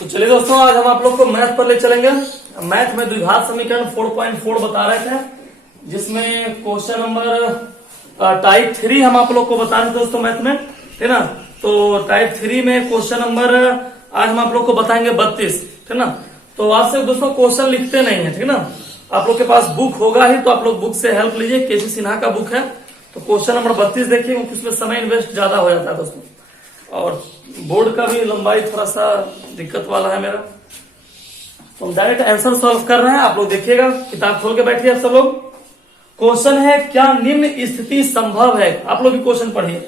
तो चलिए दोस्तों, आज हम आप लोग को मैथ पर ले चलेंगे। मैथ में द्विघात समीकरण 4.4 बता रहे थे, जिसमें क्वेश्चन नंबर टाइप 3 हम आप लोग को बता रहे थे दोस्तों मैथ में, है ना। तो टाइप 3 में क्वेश्चन नंबर आज हम आप लोग को बताएंगे 32, है ना। तो आज से दोस्तों क्वेश्चन लिखते नहीं है, ठीक है ना। आप लोग के पास बुक होगा ही, तो आप लोग बुक से हेल्प लीजिए। केसी सिन्हा का बुक है। तो क्वेश्चन नंबर 32 देखिए, उसमें समय इन्वेस्ट ज्यादा हो जाता है दोस्तों, और बोर्ड का भी लंबाई थोड़ा सा दिक्कत वाला है मेरा। तो हम डायरेक्ट आंसर सॉल्व कर रहे हैं, आप लोग देखिएगा, किताब खोल के बैठिए सब लोग। क्वेश्चन है, क्या निम्न स्थिति संभव है। आप लोग भी क्वेश्चन पढ़िए।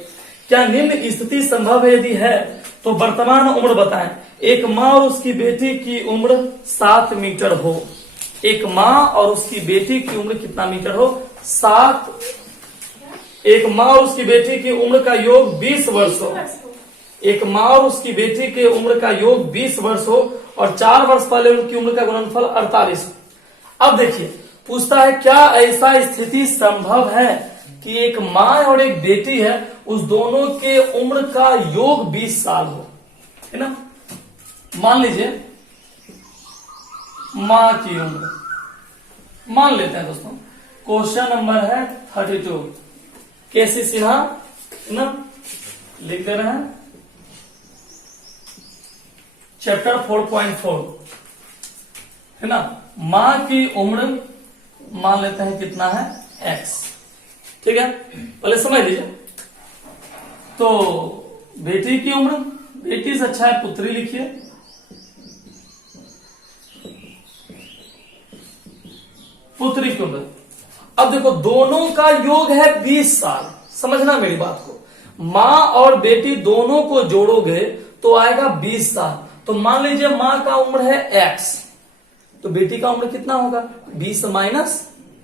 क्या निम्न स्थिति संभव है, यदि है तो वर्तमान उम्र बताएं। एक माँ और उसकी बेटी की उम्र 7 मीटर हो। एक माँ और उसकी बेटी की उम्र कितना मीटर हो? 7। एक माँ और उसकी बेटी की उम्र का योग 20 वर्ष हो। एक माँ और उसकी बेटी के उम्र का योग 20 वर्ष हो और 4 वर्ष पहले उनकी उम्र का गुणनफल 48 हो। अब देखिए, पूछता है क्या ऐसा स्थिति संभव है कि एक माँ और एक बेटी है, उस दोनों के उम्र का योग 20 साल हो, है ना। मान लीजिए माँ की उम्र मान लेते हैं दोस्तों। क्वेश्चन नंबर है 32, केसी सिन्हा, है ना, लिख दे रहे हैं। चैप्टर 4.4, है ना। माँ की उम्र मान लेते हैं कितना है? x, ठीक है। पहले समझ लीजिए। तो बेटी की उम्र, बेटी से अच्छा है पुत्री लिखिए। पुत्री की उम्र, अब देखो दोनों का योग है 20 साल। समझना मेरी बात को। माँ और बेटी दोनों को जोड़ोगे तो आएगा 20 साल। तो मान लीजिए माँ का उम्र है x, तो बेटी का उम्र कितना होगा? 20 माइनस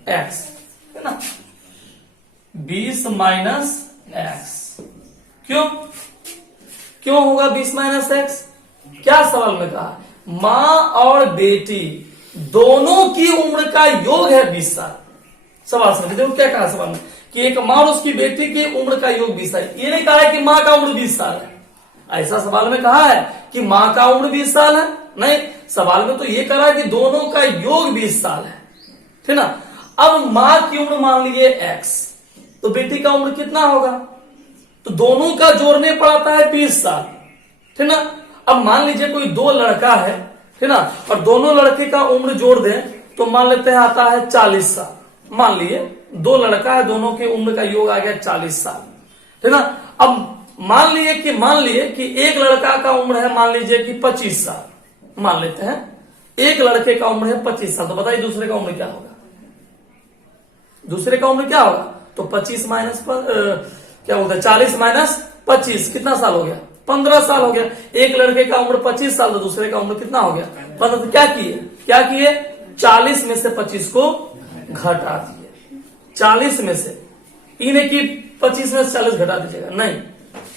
x, है ना। 20 माइनस x। क्यों होगा 20 माइनस x? क्या सवाल में कहा? माँ और बेटी दोनों की उम्र का योग है 20 साल। सवाल समझ देखो क्या कहा सवाल में, कि एक माँ और उसकी बेटी की उम्र का योग 20 साल। ये नहीं कहा है कि माँ का उम्र 20 साल है। ऐसा सवाल में कहा है कि माँ का उम्र 20 साल है? नहीं, सवाल में तो ये कहा है कि दोनों का योग 20 साल है, ठीक ना। अब माँ की उम्र मान लीजिए x, तो बेटी का उम्र कितना होगा? तो दोनों का जोड़ने पर आता है 20 साल, ठीक ना। अब मान लीजिए कोई दो लड़का है, ठीक ना, और दोनों लड़के का उम्र जोड़ दें तो मान लेते हैं आता है 40 साल। मान लिए दो लड़का है, दोनों के उम्र का योग आ गया 40 साल, ठीक ना। अब मान लिए कि एक लड़का का उम्र है, मान लीजिए कि 25 साल। मान लेते हैं एक लड़के का उम्र है 25 साल। तो बताइए दूसरे का उम्र क्या होगा? दूसरे का उम्र क्या होगा? तो 25 माइनस क्या होता है? 40 माइनस 25 कितना साल हो गया? 15 साल हो गया। एक लड़के का उम्र 25 साल, तो दूसरे का उम्र कितना हो गया? 15। तो क्या किए 40 में से 25 को घटा दिए। 40 में से इन्हें कि 25 में से 40 घटा दीजिएगा, नहीं।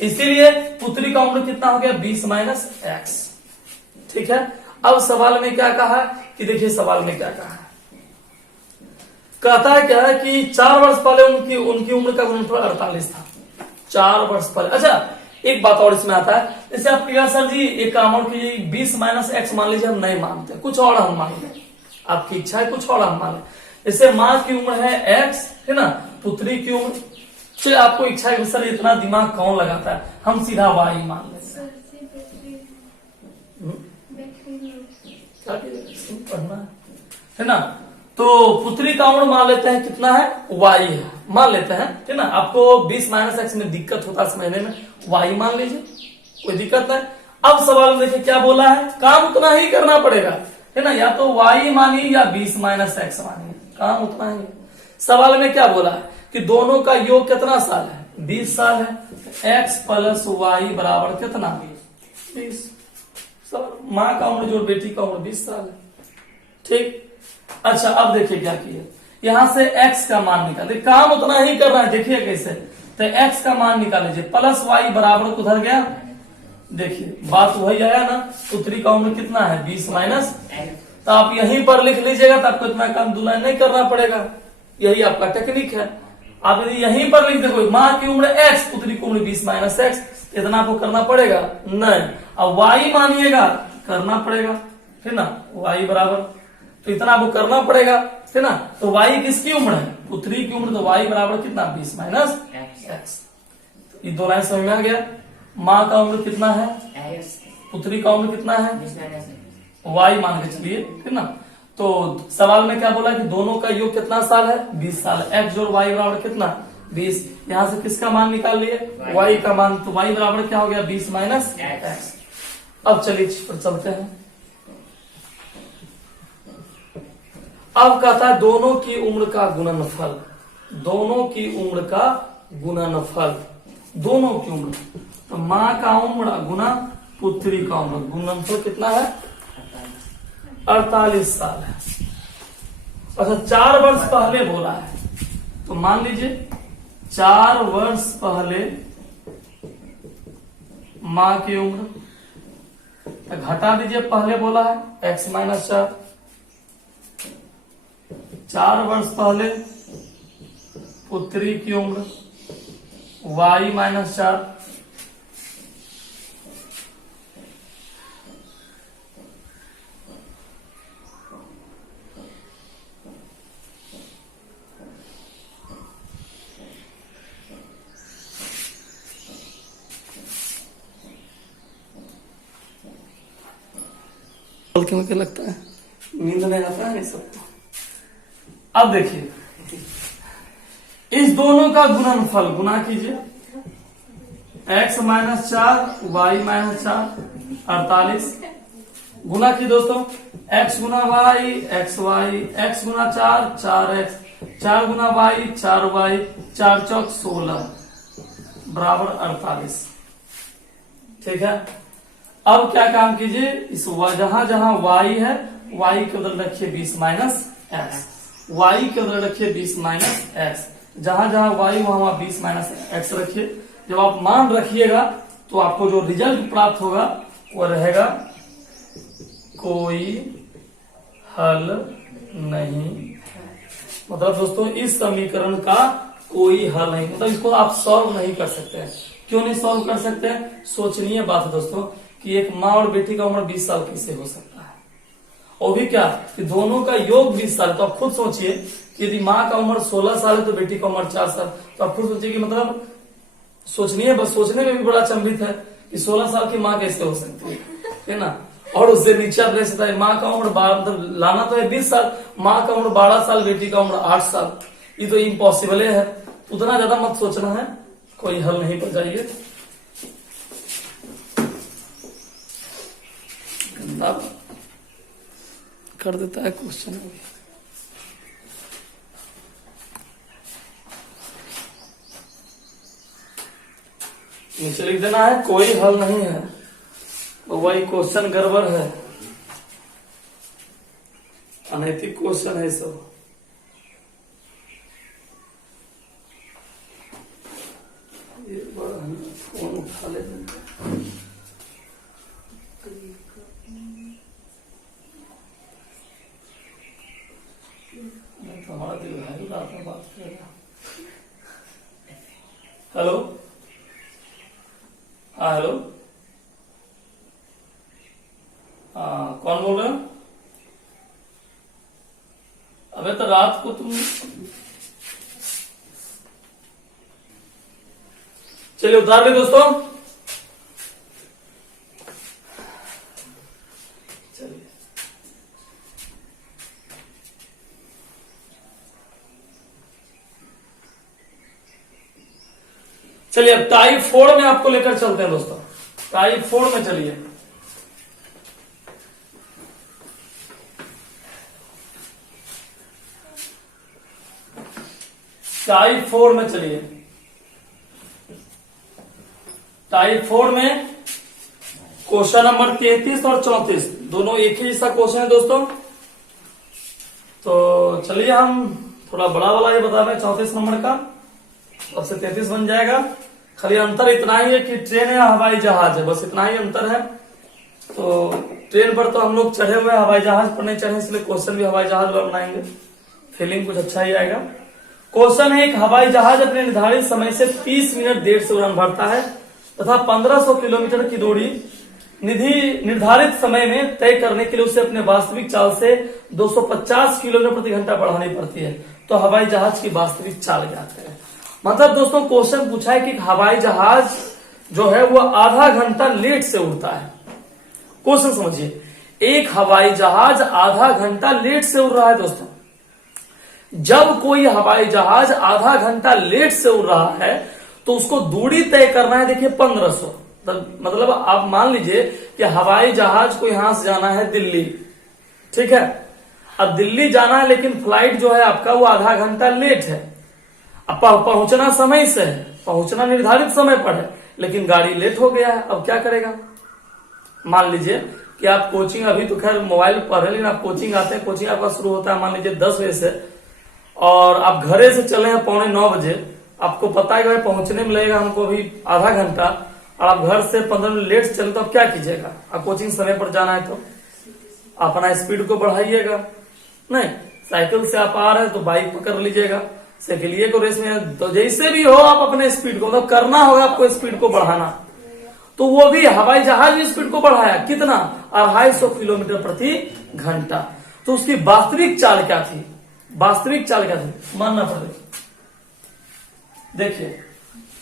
इसीलिए पुत्री का उम्र कितना हो गया? 20 माइनस x, ठीक है। अब सवाल में क्या कहा कि देखिए, सवाल में क्या कहा है, कहता है क्या है कि 4 वर्ष पहले उनकी उम्र का गुणनफल 48 था। 4 वर्ष पहले। अच्छा, एक बात और इसमें आता है, जैसे आप कहिए सर जी एक काम और कीजिए, 20 माइनस x मान लीजिए, हम नहीं मानते, कुछ और हम मान लें। आपकी इच्छा है कुछ और हम मान लें। जैसे माँ की उम्र है x, है ना, पुत्री की उम्र, चलिए आपको इच्छा है सर इतना दिमाग कौन लगाता है, हम सीधा y मान लेते हैं। पढ़ना है ना। तो पुत्री का उम्र मान लेते हैं कितना है? y है, मान लेते हैं, ठीक ना। आपको 20 माइनस x में दिक्कत होता है समझने में, y मान लीजिए, कोई दिक्कत नहीं। अब सवाल में देखिए क्या बोला है, काम उतना ही करना पड़ेगा, है ना। या तो y मानिए या 20 माइनस x मानिए, काम उतना ही। सवाल में क्या बोला है कि दोनों का योग कितना साल है? 20 साल है। x प्लस y बराबर कितना? 20। माँ का उम्र जो बेटी का उम्र 20 साल है, ठीक। अच्छा, अब देखिए क्या किया, यहां से x का मान निकाले, काम उतना ही कर रहा है। देखिए कैसे, तो x का मान निकाल लीजिए, प्लस y बराबर उधर गया। देखिए बात वही आया ना, पुत्री का उम्र कितना है? 20 माइनस, तो आप यहीं पर लिख लीजिएगा, तो आपको इतना काम दुलान नहीं करना पड़ेगा। यही आपका टेक्निक है। आप यदि यहीं पर लिख देखो, माँ की उम्र x, पुत्री की उम्र 20 माइनस x, इतना आपको करना पड़ेगा नहीं। अब y मानिएगा, करना पड़ेगा, है ना, y बराबर, तो इतना आपको करना पड़ेगा, है ना। तो y किसकी उम्र है, पुत्री की उम्र, तो y बराबर कितना 20 माइनस x। ये दो लाइन समझ में आ गया। माँ का उम्र कितना है, पुत्री का उम्र कितना है, y मान के चलिए, है ना। तो सवाल में क्या बोला कि दोनों का योग कितना साल है, 20 साल। x जोड़ y बराबर कितना 20। यहां से किसका मान निकाल लिए, y का मान, तो y बराबर क्या हो गया 20 माइनस x। अब चलिए पर चलते हैं। अब कहता है दोनों की उम्र का गुणनफल, दोनों की उम्र का गुणनफल, दोनों की उम्र, तो माँ का उम्र गुना पुत्री का उम्र, गुणनफल कितना है 48 साल है। अच्छा 4 वर्ष पहले बोला है, तो मान लीजिए 4 वर्ष पहले माँ की उम्र, घटा दीजिए, पहले बोला है x माइनस 4, 4 वर्ष पहले पुत्री की उम्र y माइनस 4, क्यों क्या लगता है नींद नहीं आता है सबको। अब देखिए इस दोनों का गुणनफल गुना कीजिए, x माइनस 4 y माइनस 4 48 गुना की दोस्तों, x गुना y x y, x गुना 4 4x, 4 गुना y 4y, 4 चौक 16 बराबर 48। ठीक है, अब क्या काम कीजिए, इस जहां जहां y है y के उधर रखिए 20 माइनस x, y के उधर रखिए 20 माइनस x, जहां जहां y वहां 20 माइनस x रखिए। जब आप मान रखिएगा तो आपको जो रिजल्ट प्राप्त होगा वो रहेगा कोई हल नहीं है। मतलब दोस्तों इस समीकरण का कोई हल नहीं, मतलब इसको आप सॉल्व नहीं कर सकते हैं। क्यों नहीं सॉल्व कर सकते हैं, सोचनीय बात है दोस्तों कि एक माँ और बेटी का उम्र 20 साल कैसे हो सकता है, और भी क्या कि दोनों का योग 20 साल। तो आप खुद सोचिए कि यदि माँ का उम्र 16 साल है तो बेटी का उम्र 4 साल, तो आप खुद सोचिए कि मतलब सोचनीय, बस सोचने में भी बड़ा अचंभित है कि 16 साल की माँ कैसे हो सकती है ना। और उससे नीचे आप रह सकता है, माँ का उम्र मतलब लाना तो है 20 साल, माँ का उम्र 12 साल, बेटी का उम्र 8 साल, ये तो इम्पॉसिबल है। उतना ज्यादा मत सोचना है, कोई हल नहीं पर जाइए। कर देता है क्वेश्चन अभी। नीचे लिख देना है कोई हल नहीं है, तो वही क्वेश्चन गड़बड़ है, अनैतिक क्वेश्चन है सब। एक बार हम फोन उठा लेते हमारा दिल भाई रात में बात करेगा। हेलो, हाँ हेलो, हाँ कौन बोल रहे हो? अबे तो रात को तुम, चलिए उतार ले दोस्तों। चलिए अब टाइफॉइड में आपको लेकर चलते हैं दोस्तों, टाइफॉइड में चलिए। टाइफॉइड में चलिए, टाइफॉइड में क्वेश्चन नंबर 33 और 34 दोनों एक ही जैसा क्वेश्चन है दोस्तों। तो चलिए हम थोड़ा बड़ा वाला ये बता रहे हैं 34 नंबर का, अब से 33 बन जाएगा। खाली अंतर इतना ही है कि ट्रेन या हवाई जहाज है, बस इतना ही अंतर है। तो ट्रेन पर तो हम लोग चढ़े हुए, हवाई जहाज पर नहीं चढ़े, इसलिए क्वेश्चन भी हवाई जहाज पर बनाएंगे, फीलिंग कुछ अच्छा ही आएगा। क्वेश्चन है, एक हवाई जहाज अपने निर्धारित समय से 30 मिनट देर से उड़ान भरता है तथा 1500 किलोमीटर की दूरी निधि निर्धारित समय में तय करने के लिए उसे अपने वास्तविक चाल से 250 किलोमीटर प्रति घंटा बढ़ानी पड़ती है। तो हवाई जहाज की वास्तविक चाल ज्ञात करें। मतलब दोस्तों क्वेश्चन पूछा है कि हवाई जहाज जो है वो आधा घंटा लेट से उड़ता है। क्वेश्चन समझिए, एक हवाई जहाज आधा घंटा लेट से उड़ रहा है। दोस्तों जब कोई हवाई जहाज आधा घंटा लेट से उड़ रहा है तो उसको दूरी तय करना है। देखिए 1500, मतलब आप मान लीजिए कि हवाई जहाज को यहां से जाना है दिल्ली, ठीक है। अब दिल्ली जाना है लेकिन फ्लाइट जो है आपका वो आधा घंटा लेट है। अब पहुंचना समय से है, पहुंचना निर्धारित समय पर है, लेकिन गाड़ी लेट हो गया है। अब क्या करेगा? मान लीजिए कि आप कोचिंग, अभी तो खैर मोबाइल पर है, लेकिन आप कोचिंग आते हैं, कोचिंग आपका शुरू होता है मान लीजिए 10 बजे से, और आप घरे से चले हैं 8:45 बजे। आपको पता है कि भाई पहुंचने में लगेगा हमको अभी आधा घंटा, और आप घर से 15 मिनट लेट चले तो आप क्या कीजिएगा? आप कोचिंग समय पर जाना है तो अपना स्पीड को बढ़ाइएगा। नहीं, साइकिल से आप आ रहे हैं तो बाइक पकड़ लीजिएगा, साइकिलिए को रेस में, तो जैसे भी हो आप अपने स्पीड को, मतलब करना होगा आपको स्पीड को बढ़ाना। तो वो भी हवाई जहाज भी स्पीड को बढ़ाया, कितना? 250 किलोमीटर प्रति घंटा। तो उसकी वास्तविक चाल क्या थी? वास्तविक चाल क्या थी मानना पड़ेगा। देखिए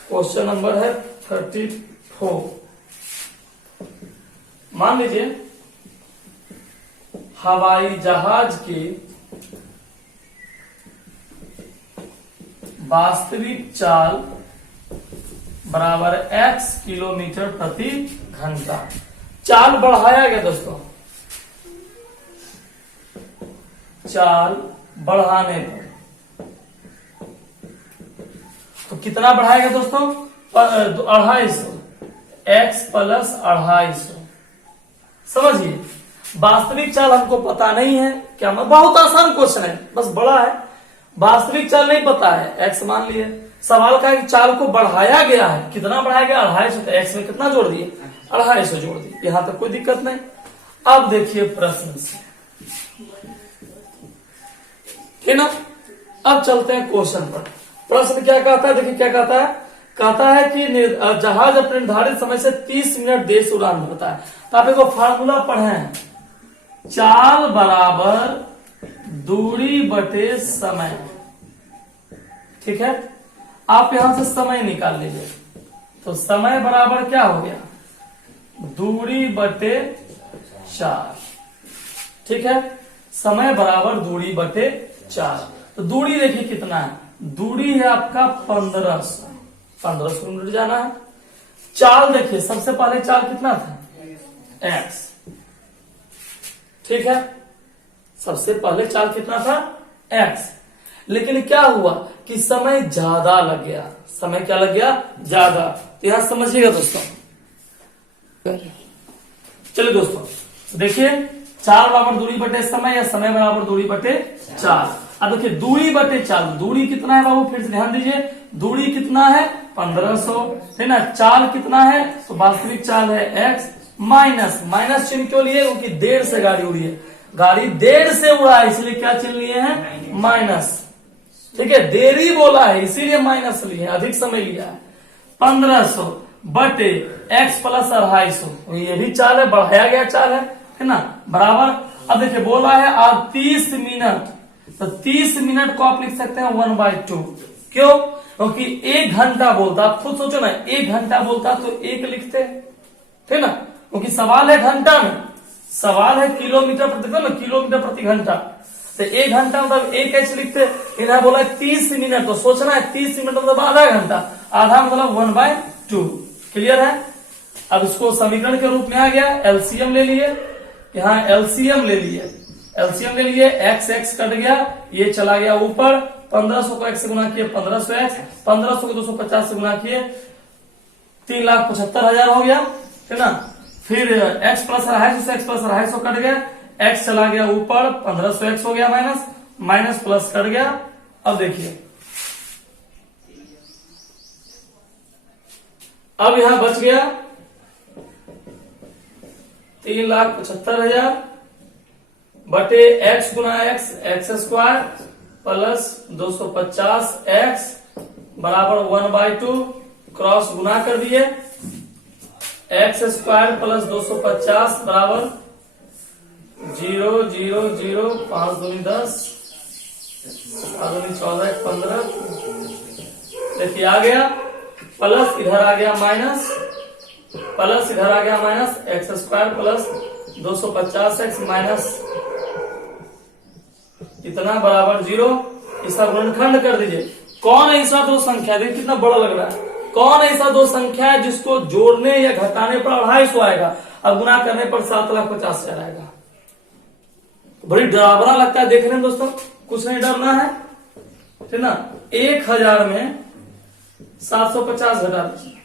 क्वेश्चन नंबर है 34। मान लीजिए हवाई जहाज की वास्तविक चाल बराबर x किलोमीटर प्रति घंटा। चाल बढ़ाया गया दोस्तों, चाल बढ़ाने पर तो कितना बढ़ाएगा दोस्तों? 250, x प्लस 250। समझिए वास्तविक चाल हमको पता नहीं है क्या, बहुत आसान क्वेश्चन है, बस बड़ा है। वास्तविक चाल नहीं पता है, x मान लिए। सवाल का है कि चाल को बढ़ाया गया है, कितना बढ़ाया गया? 250। x में कितना जोड़ दिए? 250 जोड़ दिए। यहां तक कोई दिक्कत नहीं। अब देखिए प्रश्न से, ठीक ना। अब चलते हैं क्वेश्चन पर। प्रश्न क्या कहता है? देखिए क्या कहता है, कहता है कि जहाज अपने निर्धारित समय से 30 मिनट देर से उड़ान भरता है। तो आप एक फार्मूला पढ़ें, चाल बराबर दूरी बटे समय, ठीक है। आप यहां से समय निकाल लीजिए, तो समय बराबर क्या हो गया? दूरी बटे 4, ठीक है। समय बराबर दूरी बटे 4। तो दूरी देखिए कितना है, दूरी है आपका 1500 किलोमीटर जाना है। चाल देखिए, सबसे पहले चाल कितना था? x, ठीक है। सबसे पहले चाल कितना था? x। लेकिन क्या हुआ कि समय ज्यादा लग गया। समय क्या लग गया? ज्यादा। तो यहां समझिएगा दोस्तों। चलिए दोस्तों देखिए, चाल बराबर दूरी बटे समय या समय बराबर दूरी बटे 4। अब देखिए दूरी बटे 4, दूरी कितना है बाबू? फिर से ध्यान दीजिए, दूरी कितना है? 1500, है ना। चाल कितना है? तो वास्तविक चाल है x, माइनस चिन्ह क्यों लिए? क्योंकि देर से गाड़ी उड़ी है, गाड़ी देर से उड़ा है, इसलिए क्या चिन्ह लिए हैं? माइनस, ठीक है। देरी बोला है इसीलिए माइनस लिए, अधिक समय लिया है। 1500 बटे x प्लस 250, ये भी चाल है, बढ़ाया गया चाल है ना, बराबर। अब देखिए बोला है आप 30 मिनट, तो 30 मिनट को आप लिख सकते हैं 1/2। क्यों? क्योंकि 1 घंटा बोलता, आप खुद सोचो ना, 1 घंटा बोलता तो 1 लिखते, ठीक ना। क्योंकि सवाल है घंटा में, सवाल है किलोमीटर प्रति, ना किलोमीटर प्रति घंटा, तो 1 घंटा मतलब 1 कैसे लिखते। इन्हें बोला 30 मिनट, तो सोचना है 30 मिनट मतलब आधा घंटा, आधा मतलब 1/2। क्लियर है? अब इसको समीकरण के रूप में आ गया, एलसीएम ले लिए, यहाँ एलसीएम ले लिए, एलसीएम ले लिए, x कट गया, ये चला गया ऊपर, 1500 को x से गुना किए 1500x, 1500 को 250 से गुना किए 3,75,000 हो गया, है ना। फिर x प्लस 250 से x प्लस 250 कट गया, x चला गया ऊपर, 1500x हो गया माइनस, माइनस प्लस कट गया। अब देखिए, अब यहां बच गया 3,75,000 बटे x गुना x स्क्वायर प्लस 250x बराबर 1/2, क्रॉस गुना कर दिए, एक्स स्क्वायर प्लस 250 बराबर 0 0 0 5 दूनी 10 7 दूनी 14 15। देखिए आ गया प्लस, इधर आ गया माइनस, प्लस इधर आ गया minus, x square plus 250 x minus इतना बराबर 0। इसका गुणनखंड कर दीजिए। कौन ऐसा दो संख्या, देखिए कितना बड़ा लग रहा है, कौन ऐसा दो संख्या है जिसको जोड़ने या घटाने पर 250 आएगा और गुना करने पर 7,50,000 आएगा। बड़ी डरावना लगता है देखने में दोस्तों, कुछ नहीं डरना है, ठीक ना। 1000 में 750 घटा दीजिए,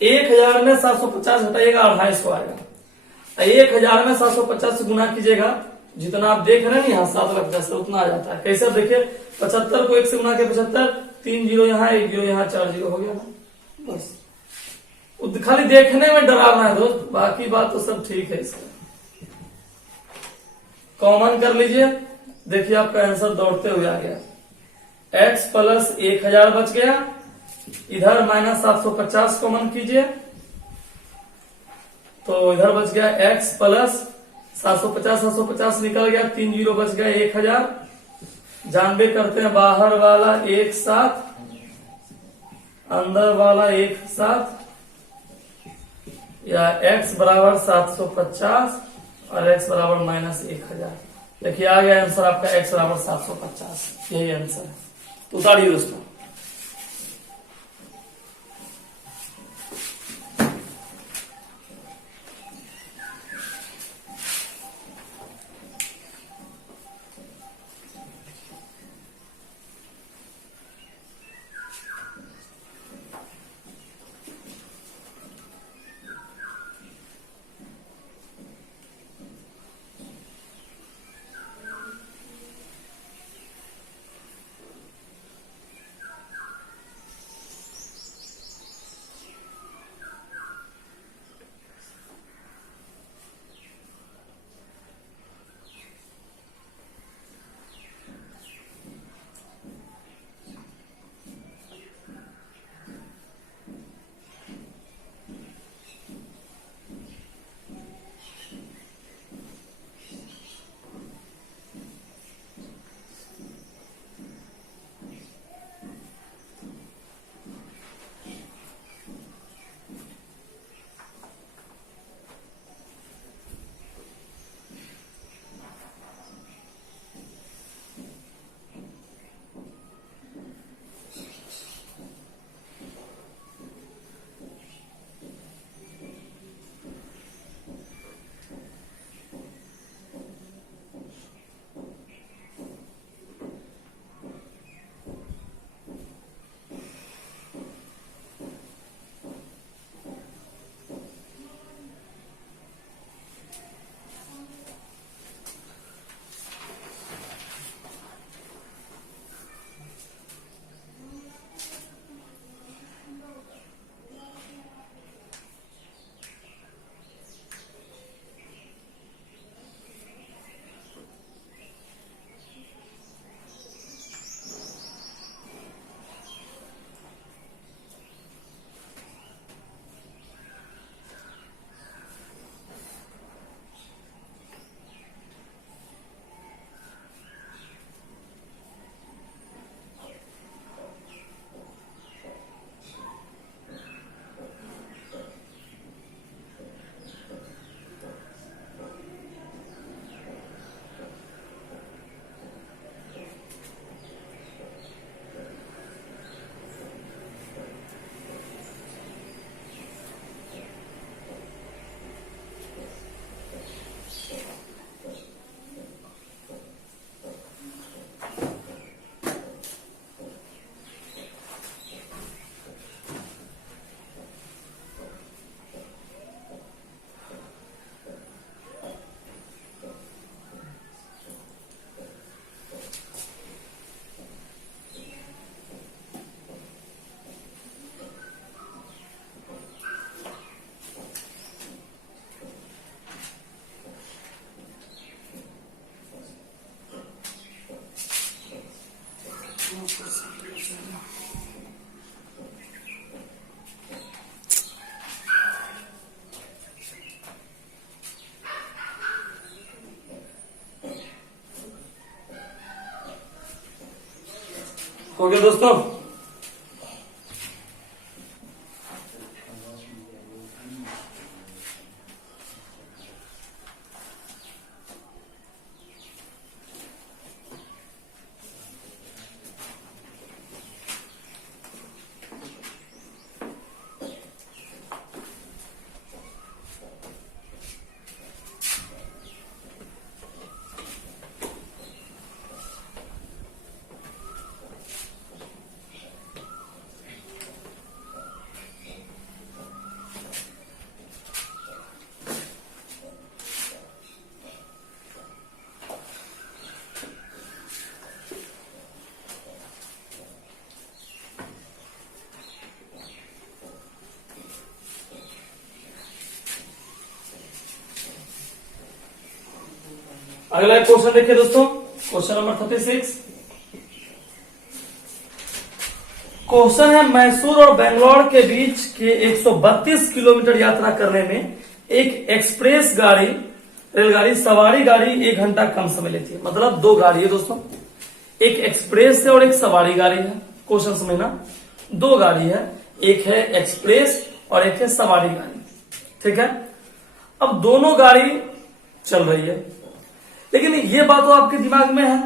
1000 में 750 घटाइएगा 250 आएगा। 1000 में 750 से गुना कीजिएगा, जितना आप देख रहे हैं यहाँ 7,50,000 उतना आ जाता है। कैसे, अब देखिए 75 को 1 से गुना के 75, 3 जीरो यहाँ 1 जीरो यहाँ 4 जीरो हो गया ना, बस। खाली देखने में डरावना है दोस्त, बाकी बात तो सब ठीक है। इसका कॉमन कर लीजिए, देखिए आपका आंसर दौड़ते हुए आ गया। x प्लस 1000 बच गया, इधर माइनस 750 कॉमन कीजिए तो इधर बच गया x प्लस 750, 750 निकल गया, 3 जीरो बच गया 1000। जानबे करते हैं, बाहर वाला एक साथ, अंदर वाला एक साथ, या x बराबर 750 और x बराबर माइनस 1000। देखिए आ गया आंसर आपका x बराबर 750, यही आंसर है। तो उतारिए दोस्तों। हो गया दोस्तों। अगला क्वेश्चन देखिए दोस्तों, क्वेश्चन नंबर 36। क्वेश्चन है मैसूर और बेंगलोर के बीच के 132 किलोमीटर यात्रा करने में एक एक्सप्रेस गाड़ी रेलगाड़ी सवारी गाड़ी 1 घंटा कम समय लेती है। मतलब दो गाड़ी है दोस्तों, एक एक्सप्रेस है और एक सवारी गाड़ी है। क्वेश्चन समझना, दो गाड़ी है, एक है एक्सप्रेस और एक है सवारी गाड़ी। ठीक है, अब दोनों गाड़ी चल रही है, लेकिन ये बात तो आपके दिमाग में है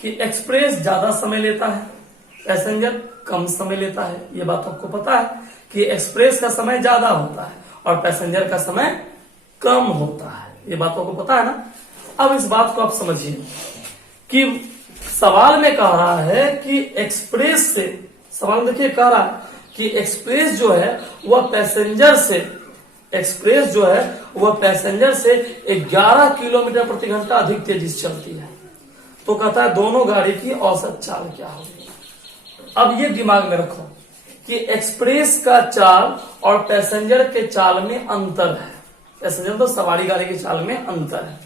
कि एक्सप्रेस ज्यादा समय लेता है, पैसेंजर कम समय लेता है। ये बात तो आपको पता है कि एक्सप्रेस का समय ज्यादा होता है और पैसेंजर का समय कम होता है। ये बात तो आपको पता है ना। अब इस बात को आप समझिए कि सवाल में कह रहा है कि एक्सप्रेस से, सवाल देखिए कह रहा है कि एक्सप्रेस जो है वह पैसेंजर से, एक्सप्रेस जो है वह पैसेंजर से 11 किलोमीटर प्रति घंटा अधिक तेजी से चलती है। तो कहता है दोनों गाड़ी की औसत चाल क्या होगी। अब ये दिमाग में रखो कि एक्सप्रेस का चाल और पैसेंजर के चाल में अंतर है। पैसेंजर तो सवारी गाड़ी की चाल में अंतर है।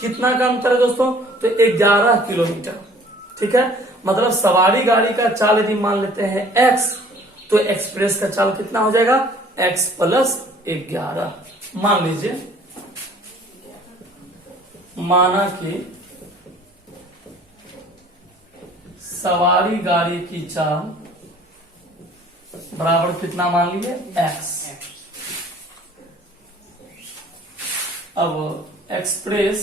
कितना का अंतर है दोस्तों? तो 11 किलोमीटर। ठीक है, मतलब सवारी गाड़ी का चाल यदि मान लेते हैं x, तो एक्सप्रेस का चाल कितना हो जाएगा? x plus 11। मान लीजिए, माना कि सवारी गाड़ी की चाल बराबर कितना मान लीजिए? x। अब एक्सप्रेस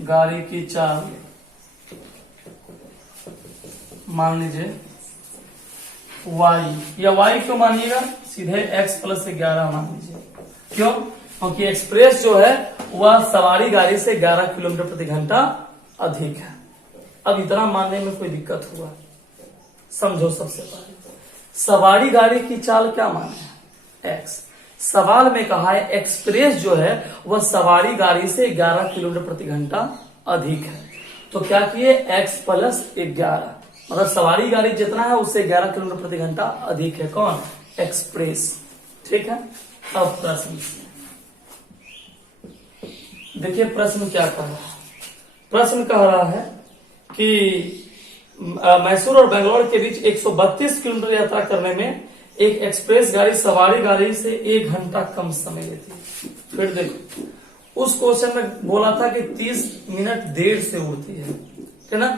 गाड़ी की चाल मान लीजिए y, या y क्यों मानिएगा? सीधे x प्लस 11 मान लीजिए। क्यों? क्योंकि एक्सप्रेस जो है वह सवारी गाड़ी से 11 किलोमीटर प्रति घंटा अधिक है। अब इतना मानने में कोई दिक्कत हुआ? समझो, सबसे पहले सवारी गाड़ी की चाल क्या माने है? x। सवाल में कहा है एक्सप्रेस जो है वह सवारी गाड़ी से 11 किलोमीटर प्रति घंटा अधिक है। तो क्या किए? x प्लस 11, मतलब सवारी गाड़ी जितना है उससे 11 किलोमीटर प्रति घंटा अधिक है। कौन? एक्सप्रेस। ठीक है, अब प्रश्न देखिए, प्रश्न क्या कह रहा है? प्रश्न कह रहा है कि मैसूर और बेंगलोर के बीच 132 किलोमीटर यात्रा करने में एक एक्सप्रेस गाड़ी सवारी गाड़ी से 1 घंटा कम समय लेती है। फिर देखो, उस क्वेश्चन में बोला था कि 30 मिनट देर से उड़ती है ना,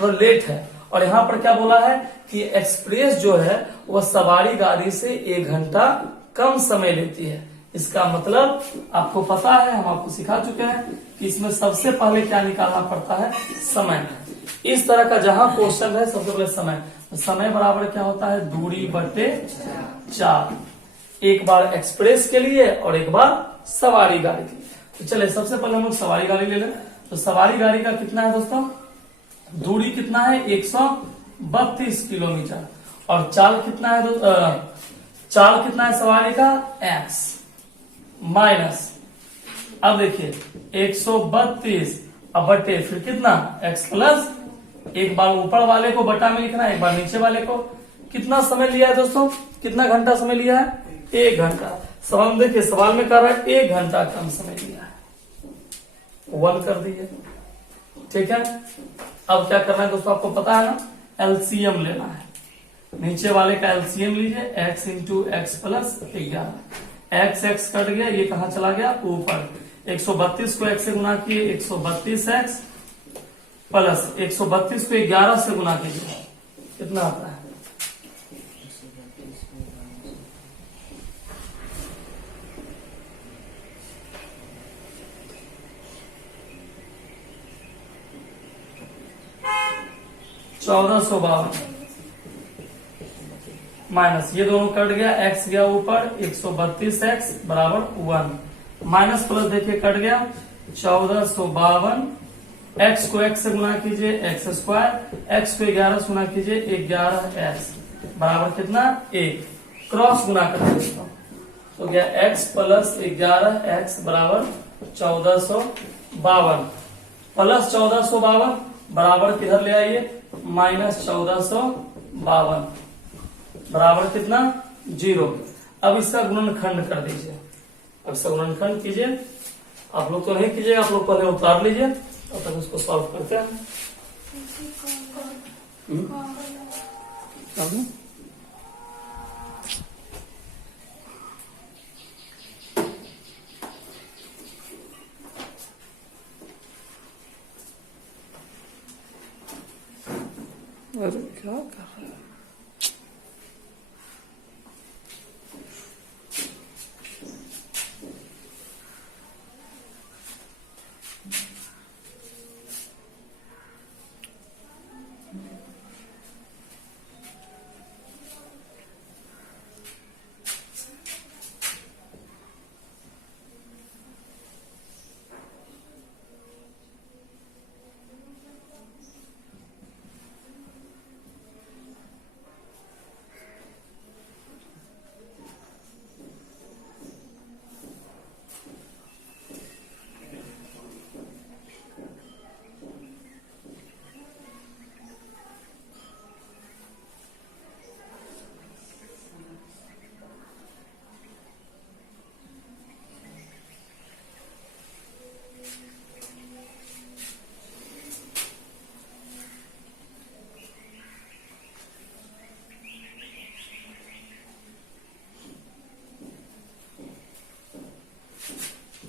तो लेट है। और यहाँ पर क्या बोला है कि एक्सप्रेस जो है वह सवारी गाड़ी से 1 घंटा कम समय लेती है। इसका मतलब आपको पता है, हम आपको सिखा चुके हैं कि इसमें सबसे पहले क्या निकालना पड़ता है? समय। इस तरह का जहां क्वेश्चन है सबसे पहले समय, तो समय बराबर क्या होता है? दूरी बटे 4। एक बार एक्सप्रेस के लिए और एक बार सवारी गाड़ी के लिए। तो चले सबसे पहले हम लोग सवारी गाड़ी ले लें। तो सवारी गाड़ी का कितना है दोस्तों? दूरी कितना है? 132 किलोमीटर। और चाल कितना है? चाल कितना है सवारी का? x माइनस, अब देखिए 132 अब बटे फिर कितना? x प्लस, एक बार ऊपर वाले को बटा में लिखना है, एक बार नीचे वाले को। कितना समय लिया है दोस्तों? कितना घंटा समय लिया है? 1 घंटा। सवाल में देखिए, सवाल में कह रहा है 1 घंटा कम समय लिया है। 1 कर दिए। ठीक है, अब क्या करना है दोस्तों? आपको पता है ना, एलसीएम लेना है। नीचे वाले का एलसीएम लीजिए, x into x plus 11। x cut गया, ये कहां चला गया? ऊपर। 132 को x से गुना किए, 132x प्लस 132 को 11 से गुना कीजिए, कितना आता है? 1452 माइनस ये दोनों कट गया, x गया ऊपर, 132x बराबर 1 माइनस प्लस देखिए कट गया, 1452 x को x से गुना कीजिए x स्क्वायर, x को 11 से गुना कीजिए 11x बराबर कितना 1, क्रॉस गुना कर देता हूं तो गया x प्लस 11x बराबर 1452 प्लस 1452 बराबर किधर ले आइए माइनस 1452 बराबर कितना 0। अब इसका गुणनखंड कर दीजिए, अब इसका गुणनखंड कीजिए, आप लोग तो नहीं कीजिए, आप लोग पहले उतार लीजिए तब तक उसको सॉल्व करते हैं। अरे क्या कर रहा है?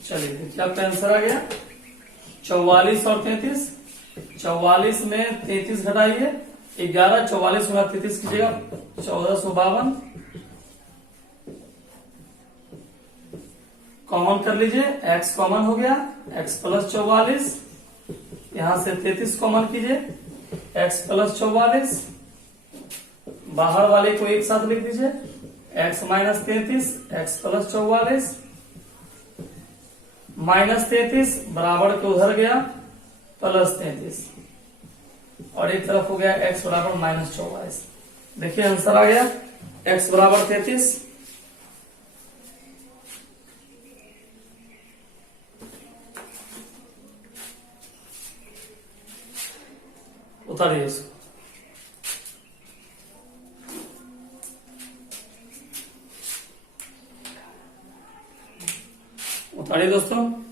चलिए देखिए आपका आंसर आ गया 44 और 33, 44 में 33 घटाइए 11, 44 गुना 33 कीजिएगा 1452, कॉमन कर लीजिए, x कॉमन हो गया, x प्लस 44, यहां से 33 कॉमन कीजिए, x प्लस 44, बाहर वाले को एक साथ लिख दीजिए, x minus 33, x plus 44 minus 33 बराबर के उधर गया प्लस 33 और एक तरफ हो गया x बराबर माइनस 44। देखिए आंसर आ गया x बराबर 33। उतारिए इसको, उतारिए दोस्तों।